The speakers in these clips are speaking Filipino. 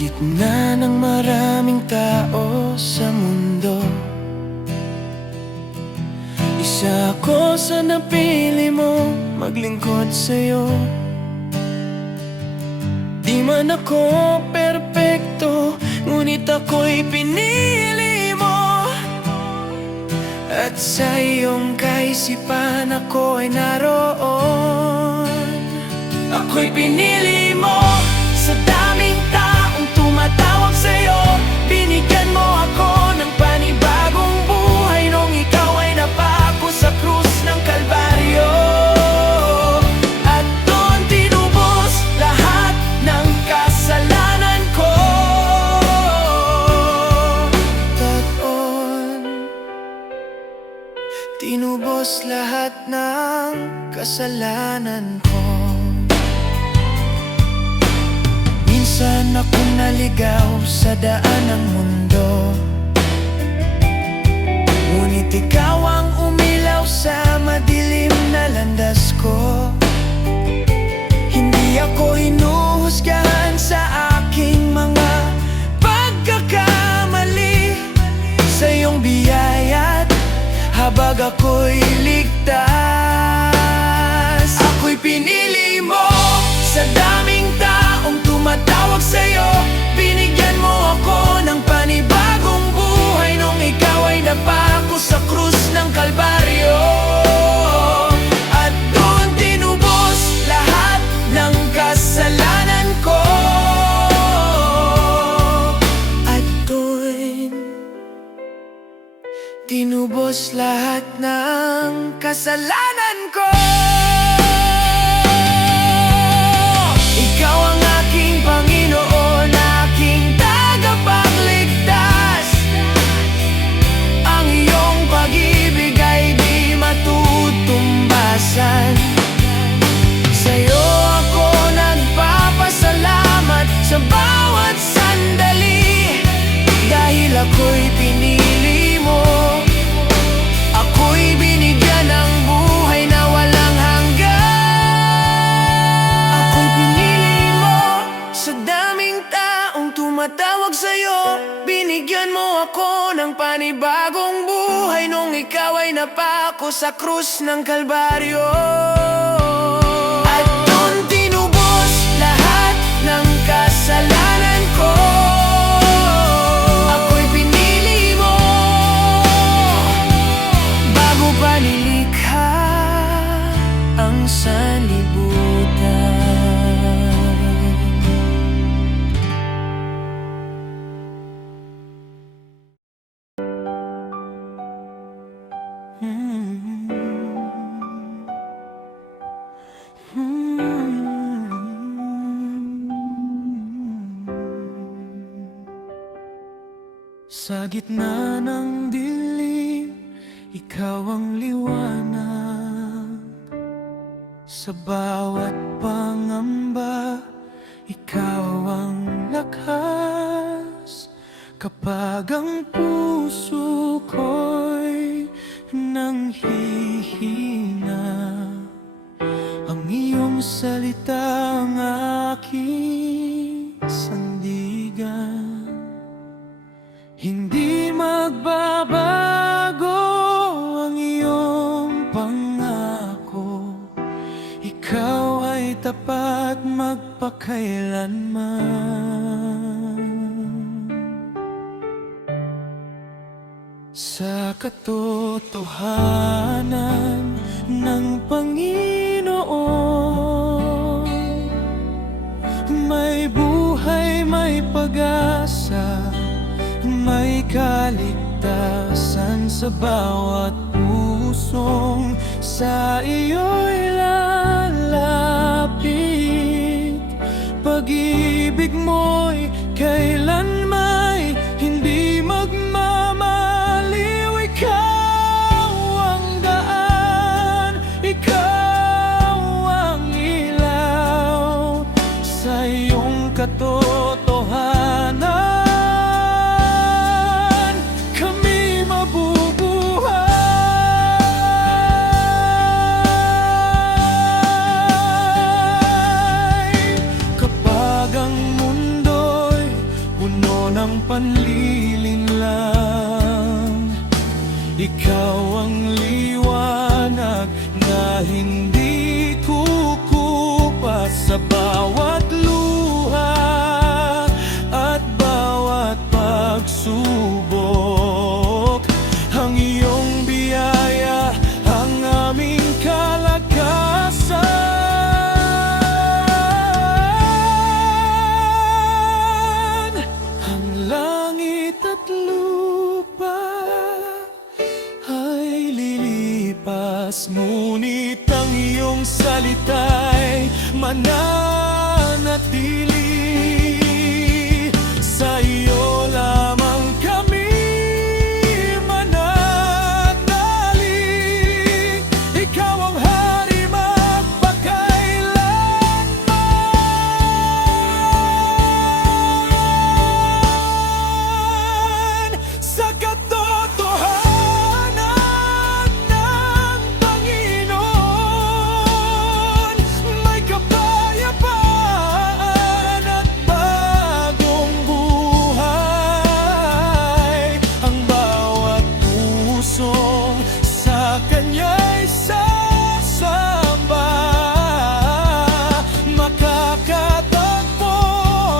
gitna ng maraming tao sa mundo, isa ako sa napili mo maglingkod sa'yo. Di man ako perpekto, ngunit ako'y pinili mo. At sa iyong kaisipan ako ay naroon. Ako'y pinili mo sa daming taong tumatawag sa'yo. Binigyan mo ako ng panibagong buhay nung ikaw ay napako sa krus ng Kalbaryo. At doon tinubos lahat ng kasalanan ko. Doon tinubos lahat ng kasalanan ko. Minsan akong naligaw sa daan ng mundo, ngunit ikaw ang umilaw sa madilim na landas ko. Hindi ako hinuhusgahan sa aking mga pagkakamali. Sa iyong biyaya't habag ako'y ligtas. Ako'y pinili mo sa daming taong tumatawag sa'yo. Binigyan mo ako ng panibagong buhay nung ikaw ay napako sa krus ng Kalbaryo. At doon tinubos lahat ng kasalanan ko. At doon tinubos lahat ng kasalanan ko. Ikaw ang aking Panginoon, aking tagapagligtas. Ang iyong pag-ibig ay di matutumbasan. Sa'yo ako nagpapasalamat sa bawat sandali, dahil ako'y pinili mo. Ako'y binigyan ng buhay na walang hanggan. Ako'y pinili mo sa daming taong tumatawag sa'yo. Binigyan mo ako ng panibagong buhay nung ikaw ay napako sa krus ng Kalbaryo. At doon tinubos lahat ng kasalanan ko. Ako'y pinili mo bago pa nilikha ang sanlibutan. Sa gitna ng dilim, ikaw ang liwanag. Sa bawat pangamba, ikaw ang lakas. Kapag ang puso ko'y nanghihina, ang iyong salita ang aking sandigan. Hindi magbabago ang iyong pangako, ikaw ay tapat magpakailanman. Sa katotohanan ng Panginoon, may buhay, may pag-asa, may kaligtasan sa bawat pusong sa iyo'y lalapit. Pag-ibig mo'y kailanmay hindi magmamaliw. Ikaw ang daan, ikaw ang ilaw sa iyong katotohanan. ng panlilinlang. Ikaw ang liwanag na hindi kukupas sa bawat luha at bawat pagsubok. Ang iyong biyaya ang aming kalakasan. Ang langit at lupa ay lilipas, ngunit ang iyong salita'y mananatili. Sa iyo lamang kami mananalig. Ikaw ang hari magpakailanman. Sa katotohanan ng Panginoon, may kapayapaan at bagong buhay. Ang bawat pusong sa Kanya'y sasamba, makakatagpo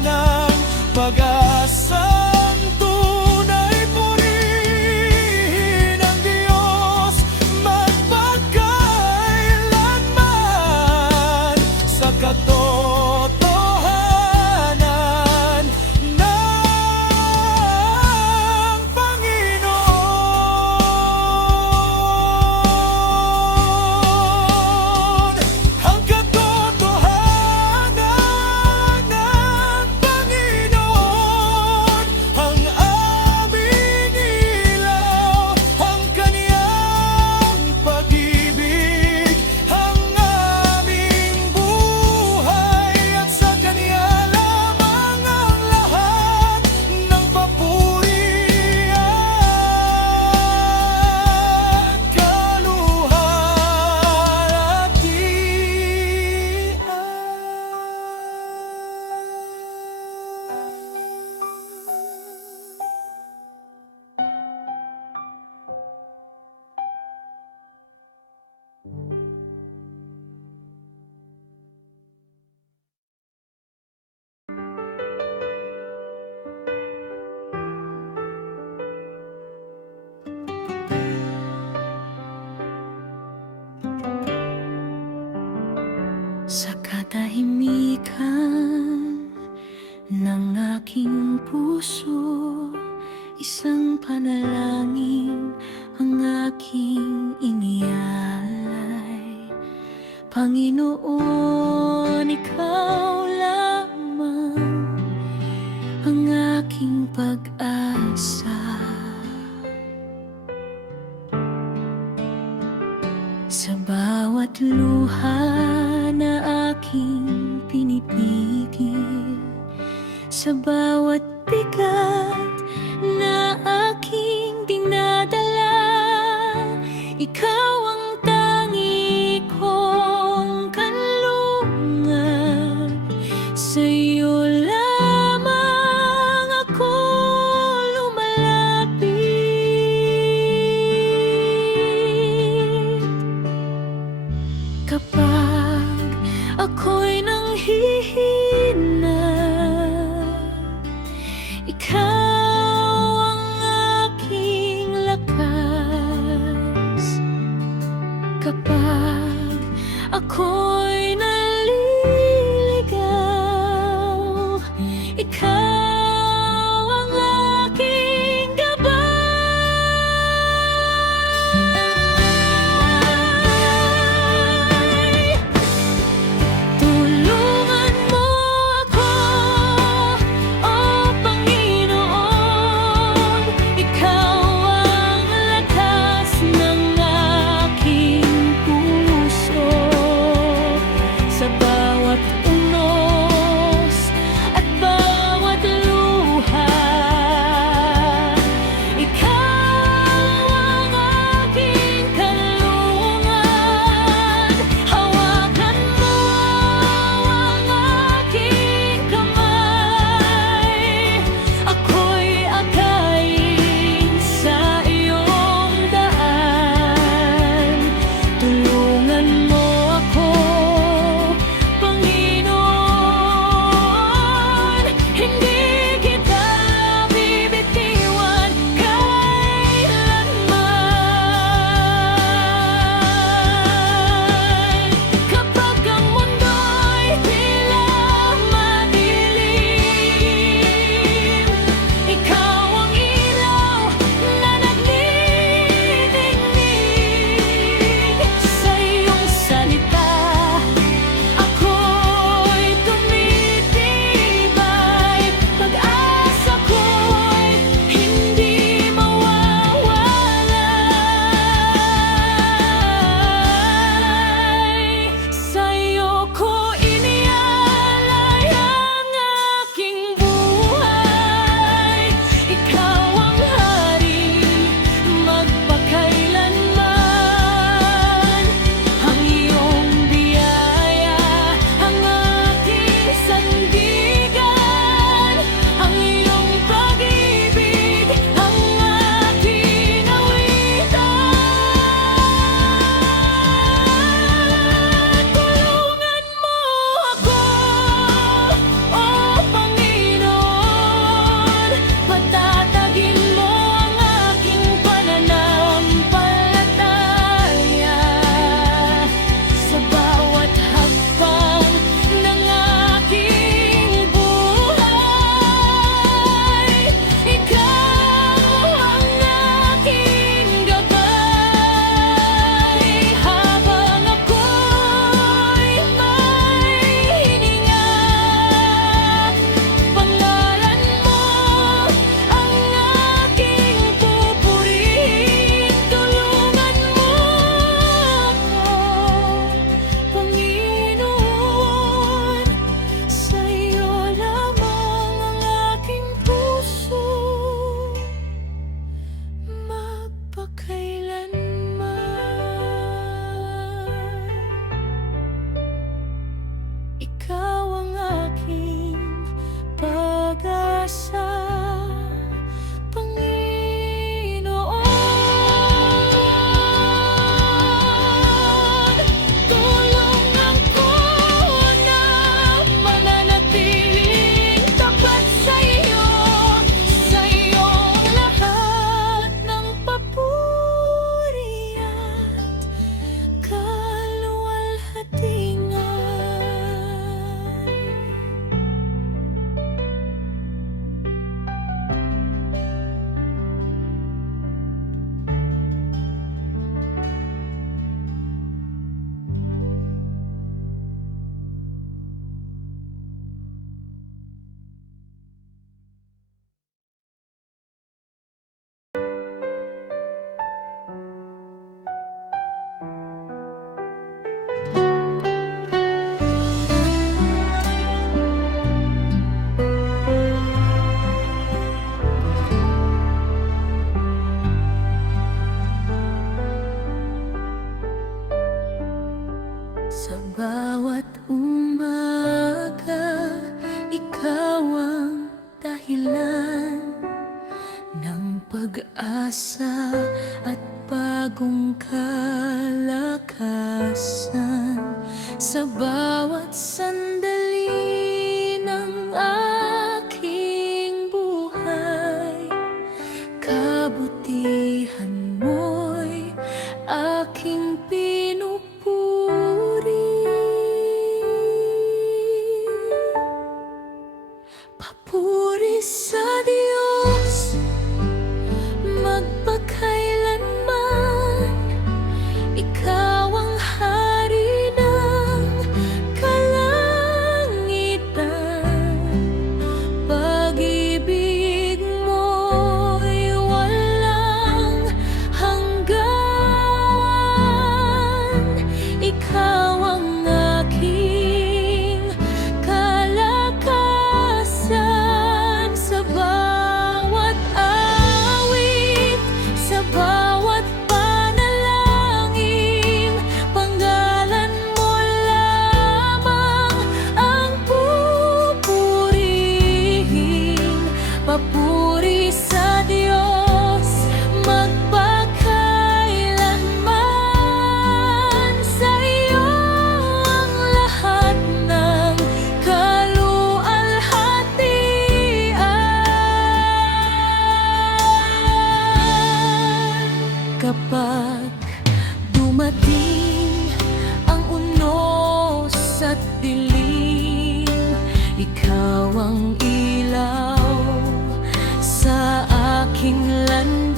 ng pag-asang tunay. Purihin ang Diyos magpakailanman. Sa katotohanan ng Panginoon. Ang katotohanan ng Panginoon ang aming ilaw, ang Kaniyang pag-ibig ang aming buhay, at sa Kaniya lamang ang lahat ng papuri at kaluwalhatian. Sa katahimikan ng aking puso, isang panalangin ang aking inialay. Panginoon, Ikaw lamang ang aking pag-asa. Sa bawat luha na aking pinipigil, sa bawat bigat na aking dinadala, Ikaw ang tangi kong kanlungan. Sa iyo lamang ako lumalayo. pag-asa at bagong kalakasan sa bawat sandali ng aking buhay. Kabutihan mo'y aking pinupuri. Papuri sa Diyos magpakailanman, Ikaw ang hari ng kalangitan. Pag-ibig mo'y walang hanggan. Ikaw ang aking kalakasan sa bawat awit, sa bawat panalangin. Panggalan mo lamang ang pupurihin. Papuri sa Diyos magpakailanman. Sa iyo ang lahat ng kaluwalhatian. Kapag dumating ang unos at dilim, Ikaw ang ilaw sa aking landas.